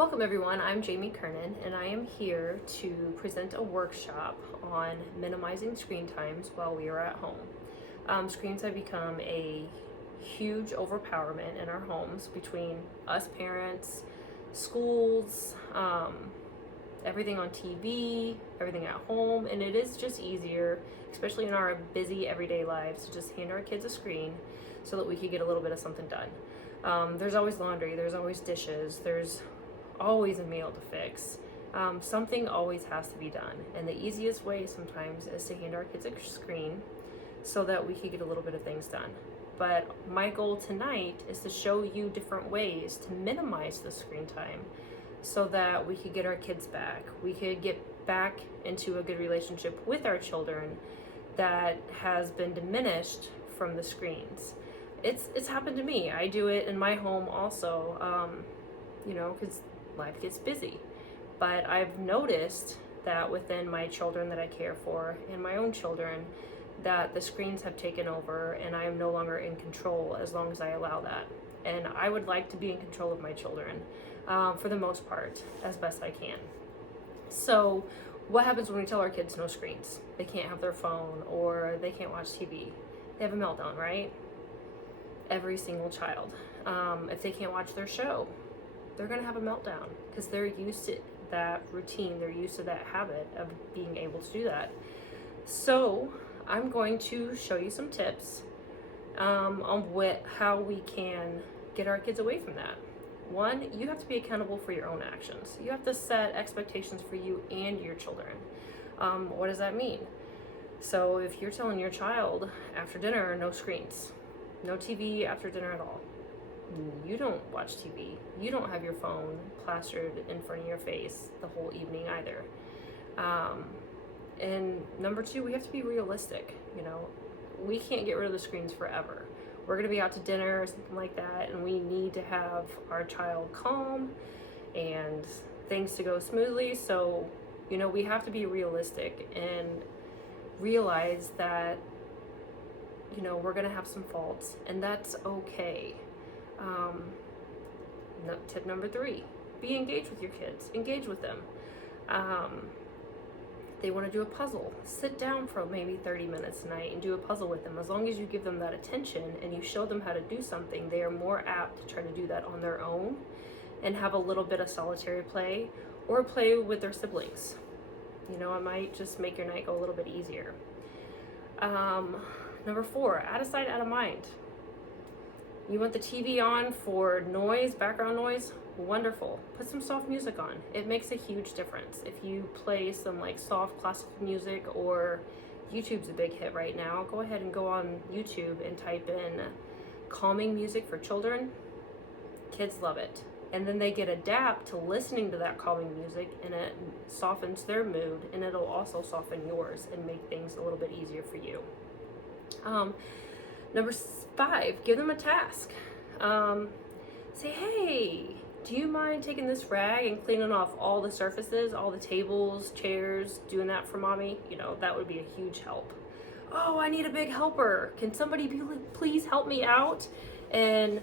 Welcome everyone, I'm Kernan and I am here to present a workshop on minimizing screen times while we are at home. Screens have become a huge overpowerment in our homes between us parents, schools, everything on TV, everything at home, and it is just easier, especially in our busy everyday lives, to just hand our kids a screen so that we could get a little bit of something done. There's always laundry, there's always dishes, there's always a meal to fix. Something always has to be done, and the easiest way sometimes is to hand our kids a screen so that we can get a little bit of things done. But my goal tonight is to show you different ways to minimize the screen time so that we could get our kids back. We could get back into a good relationship with our children that has been diminished from the screens. It's happened to me. I do it in my home also, because life gets busy. But I've noticed that within my children that I care for and my own children, that the screens have taken over and I am no longer in control as long as I allow that. And I would like to be in control of my children for the most part, as best I can. So what happens when we tell our kids no screens? They can't have their phone or they can't watch TV. They have a meltdown, right? Every single child. If they can't watch their show, they're going to have a meltdown because they're used to that routine. They're used to that habit of being able to do that. So I'm going to show you some tips on how we can get our kids away from that. One, you have to be accountable for your own actions. You have to set expectations for you and your children. What does that mean? So if you're telling your child after dinner, no screens, no TV after dinner at all, you don't watch TV. You don't have your phone plastered in front of your face the whole evening either. And number two, we have to be realistic. We can't get rid of the screens forever. We're going to be out to dinner or something like that, and we need to have our child calm and things to go smoothly. So, we have to be realistic and realize that, we're going to have some faults, and that's okay. Tip number three, be engaged with your kids. Engage with them. They want to do a puzzle, sit down for maybe 30 minutes a night and do a puzzle with them. As long as you give them that attention and you show them how to do something, they are more apt to try to do that on their own and have a little bit of solitary play or play with their siblings. It might just make your night go a little bit easier. Number four, out of sight, out of mind. You want the TV on for noise, background noise? Wonderful. Put some soft music on. It makes a huge difference. If you play some soft classical music, or YouTube's a big hit right now, go ahead and go on YouTube and type in calming music for children. Kids love it. And then they get adapt to listening to that calming music, and it softens their mood, and it'll also soften yours and make things a little bit easier for you. Number five, give them a task. Say, hey, do you mind taking this rag and cleaning off all the surfaces, all the tables, chairs, doing that for mommy? That would be a huge help. Oh, I need a big helper. Can somebody please help me out and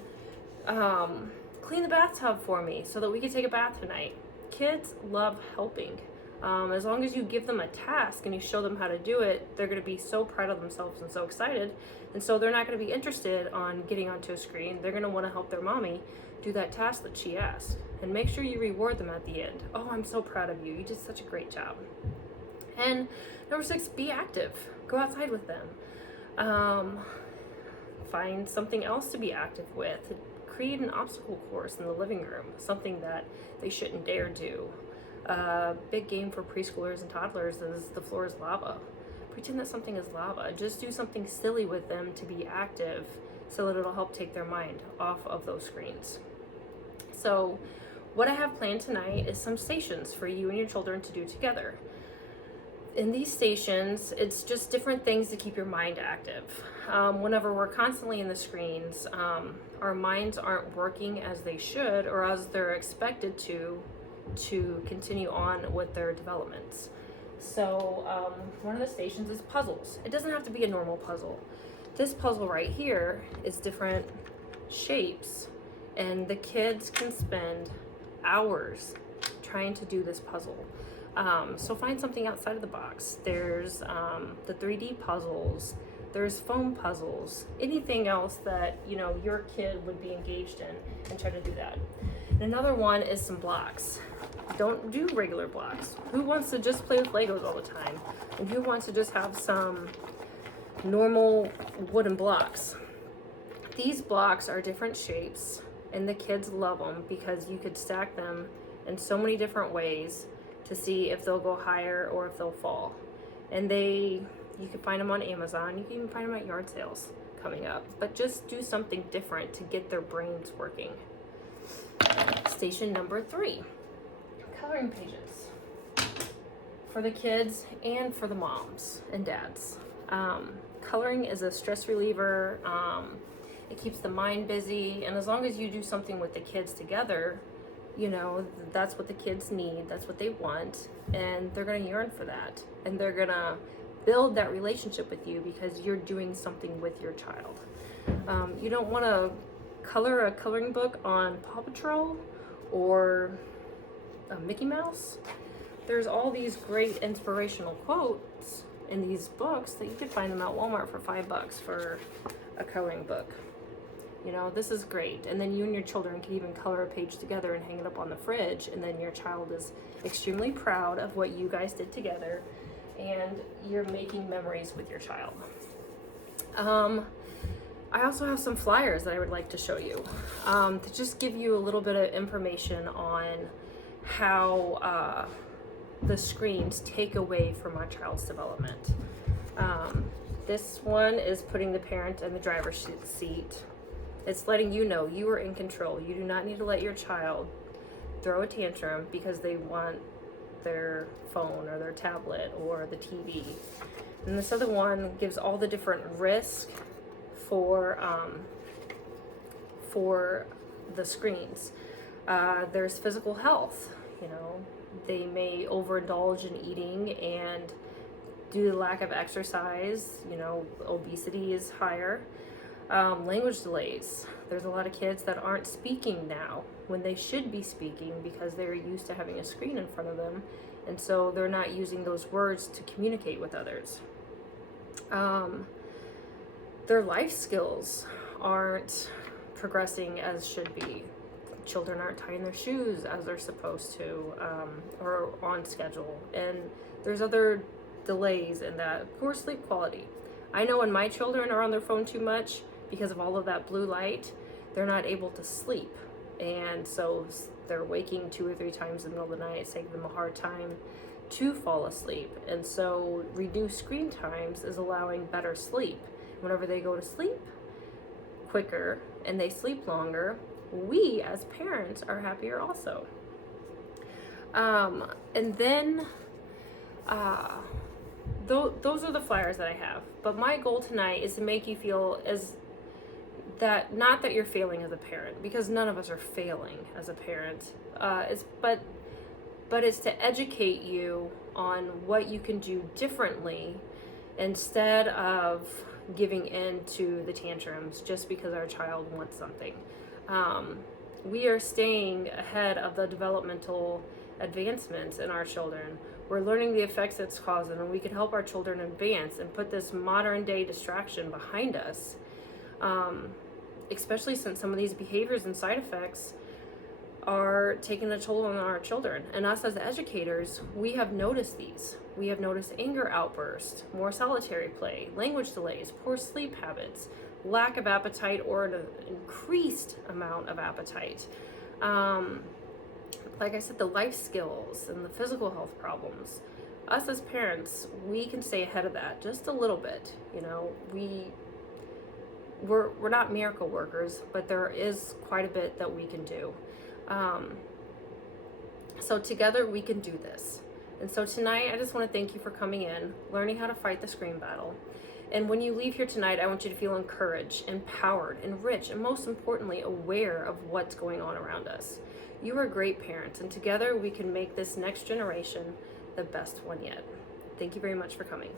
clean the bathtub for me so that we can take a bath tonight? Kids love helping. As long as you give them a task and you show them how to do it, they're going to be so proud of themselves and so excited. And so they're not going to be interested on getting onto a screen. They're going to want to help their mommy do that task that she asked. And make sure you reward them at the end. Oh, I'm so proud of you. You did such a great job. And number six, be active. Go outside with them. Find something else to be active with. Create an obstacle course in the living room, something that they shouldn't dare do. Big game for preschoolers and toddlers is the floor is lava. Pretend that something is lava. Just do something silly with them to be active so that it'll help take their mind off of those screens. So what I have planned tonight is some stations for you and your children to do together. In these stations, it's just different things to keep your mind active. Whenever we're constantly in the screens, our minds aren't working as they should or as they're expected to continue on with their developments. So one of the stations is puzzles. It doesn't have to be a normal puzzle. This puzzle right here is different shapes, and the kids can spend hours trying to do this puzzle. So find something outside of the box. There's the 3D puzzles, there's foam puzzles, anything else that, you know, your kid would be engaged in, and try to do that. And another one is some blocks. Don't do regular blocks. Who wants to just play with Legos all the time? And who wants to just have some normal wooden blocks? These blocks are different shapes, and the kids love them because you could stack them in so many different ways to see if they'll go higher or if they'll fall. And you can find them on Amazon. You can even find them at yard sales coming up. But just do something different to get their brains working. Station number 3, coloring pages for the kids and for the moms and dads. Coloring is a stress reliever. It keeps the mind busy, and as long as you do something with the kids together, you know, that's what the kids need, that's what they want, and they're going to yearn for that, and they're going to build that relationship with you because you're doing something with your child. You don't want to color a coloring book on Paw Patrol or Mickey Mouse. There's all these great inspirational quotes in these books that you could find them at Walmart for $5 for a coloring book. You know, this is great. And then you and your children can even color a page together and hang it up on the fridge, and then your child is extremely proud of what you guys did together, and you're making memories with your child. I also have some flyers that I would like to show you to just give you a little bit of information on how the screens take away from our child's development. This one is putting the parent in the driver's seat. It's letting you know you are in control. You do not need to let your child throw a tantrum because they want their phone or their tablet or the TV. And this other one gives all the different risks for the screens. There's physical health. You know, they may overindulge in eating, and due to the lack of exercise, you know, obesity is higher. Language delays. There's a lot of kids that aren't speaking now when they should be speaking because they're used to having a screen in front of them, and so they're not using those words to communicate with others. Their life skills aren't progressing as should be. Children aren't tying their shoes as they're supposed to, or on schedule, and there's other delays in that. Poor sleep quality. I know when my children are on their phone too much because of all of that blue light, they're not able to sleep, and so they're waking 2 or 3 times in the middle of the night. It's taking them a hard time to fall asleep, and so reduced screen times is allowing better sleep. Whenever they go to sleep quicker and they sleep longer, we as parents are happier also. And then those are the flyers that I have. But my goal tonight is to make you feel as that, not that you're failing as a parent, because none of us are failing as a parent. But it's to educate you on what you can do differently instead of giving in to the tantrums just because our child wants something. We are staying ahead of the developmental advancements in our children. We're learning the effects it's causing, and we can help our children advance and put this modern day distraction behind us. Especially since some of these behaviors and side effects are taking a toll on our children. And us as educators, we have noticed these. We have noticed anger outbursts, more solitary play, language delays, poor sleep habits, lack of appetite or an increased amount of appetite. Like I said, the life skills and the physical health problems. Us as parents, we can stay ahead of that just a little bit. You know, we're not miracle workers, but there is quite a bit that we can do. So together we can do this. And so tonight, I just want to thank you for coming in, learning how to fight the screen battle. And when you leave here tonight, I want you to feel encouraged, empowered, enriched, and most importantly, aware of what's going on around us. You are great parents, and together we can make this next generation the best one yet. Thank you very much for coming.